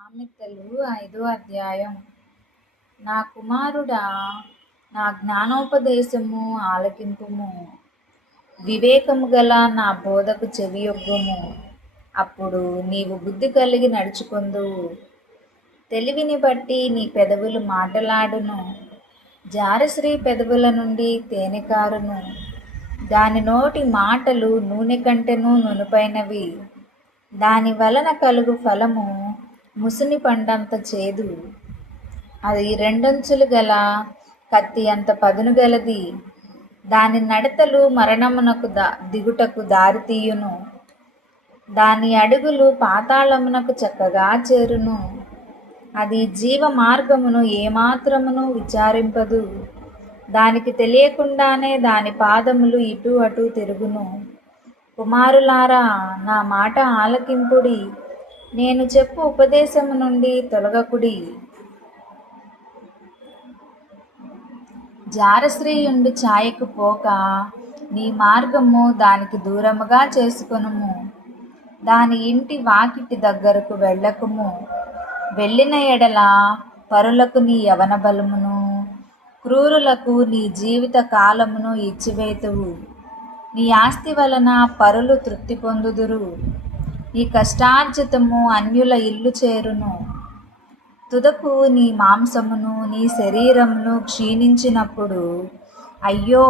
సామెతలు 5వ అధ్యాయం. నా కుమారుడా, నా జ్ఞానోపదేశము ఆలకింపుము, వివేకము గల నా బోధకు చెవియొగ్గుము. అప్పుడు నీవు బుద్ధి కలిగి నడుచుకొందువు. తెలివిని బట్టి నీ పెదవులు మాటలాడును. జారశ్రీ పెదవుల నుండి తేనె కారును. దాని నోటి మాటలు నూనె కంటెను నునుపైనవి. దాని వలన కలుగు ఫలము ముసుని పండంత చేదు. అది రెండంచులు గల కత్తి అంత పదును గలది. దాని నడతలు మరణమునకు దిగుటకు దారితీయును. దాని అడుగులు పాతాళమునకు చక్కగా చేరును. అది జీవ మార్గమును ఏమాత్రమును విచారింపదు. దానికి తెలియకుండానే దాని పాదములు ఇటు అటు తిరుగును. కుమారులారా, నా మాట ఆలకింపుడి. నేను చెప్పు ఉపదేశము నుండి తొలగకుడి. జారశ్రీయుండు ఛాయకు పోక నీ మార్గము దానికి దూరముగా చేసుకొనుము. దాని ఇంటి వాకిటి దగ్గరకు వెళ్ళకుము. వెళ్ళిన ఎడల పరులకు నీ యవన బలమును, క్రూరులకు నీ జీవిత కాలమును ఇచ్చివేతువు. నీ ఆస్తి వలన పరులు తృప్తి పొందుదురు. నీ కష్టార్జితము అన్యుల ఇల్లు చేరును. తుదకు నీ మాంసమును నీ శరీరమును క్షీణించినప్పుడు, అయ్యో,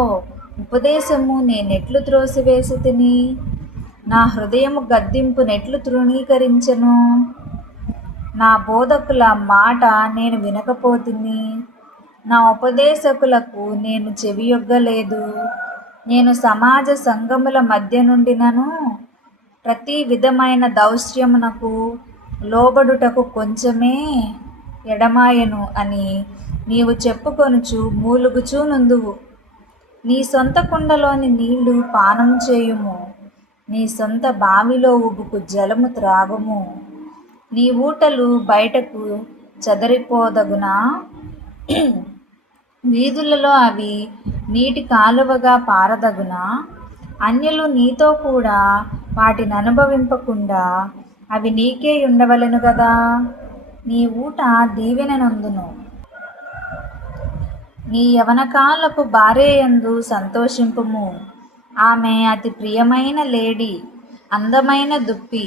ఉపదేశము నేనెట్లు త్రోసివేసి తిని, నా హృదయము గద్దింపు నెట్లు తృణీకరించెను. నా బోధకుల మాట నేను వినకపోతిని. నా ఉపదేశకులకు నేను చెవియొగ్గలేదు. నేను సమాజ సంఘముల మధ్య నుండినను ప్రతి విధమైన దౌష్ట్యమునకు లోబడుటకు కొంచెమే ఎడమాయను అని నీవు చెప్పుకొనుచు మూలుగుచూనుందువు. నీ సొంత కుండలోని నీళ్లు పానము చేయుము. నీ సొంత బావిలో ఉబుకు జలము త్రాగుము. నీ ఊటలు బయటకు చెదరిపోదగునా? వీధులలో అవి నీటి కాలువగా పారదగునా? అన్యులు నీతో కూడా వాటిని అనుభవింపకుండా అవి నీకే ఉండవలెను గదా. నీ ఊట దీవెన నొందును. నీ యవనకాలపు భార్యయందు సంతోషింపుము. ఆమె అతి ప్రియమైన లేడి, అందమైన దుప్పి.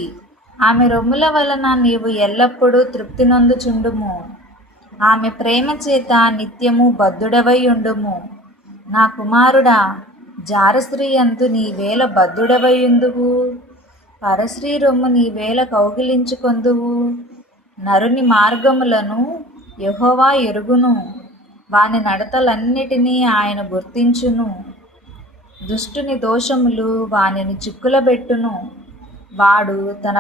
ఆమె రొమ్ముల వలన నీవు ఎల్లప్పుడూ తృప్తి నొందుచుండుము. ఆమె ప్రేమ చేత నిత్యము బద్ధుడవై ఉండుము. నా కుమారుడా, జారశ్రీ యందు నీవేళ బద్ధుడవై ఉందువు. పరశ్రీ రొమ్ము నీవేళ కౌగిలించుకొందువు. నరుని మార్గములను యెహోవా ఎరుగును. వాని నడతలన్నిటినీ ఆయన గుర్తించును. దుష్టుని దోషములు వానిని చిక్కులబెట్టును. వాడు తన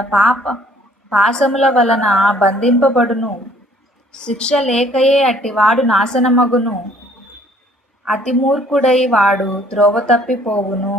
పాశముల వలన బంధింపబడును. శిక్ష లేకయే అట్టివాడు నాశనమగును. అతి మూర్ఖుడై వాడు త్రోవ తప్పిపోవును.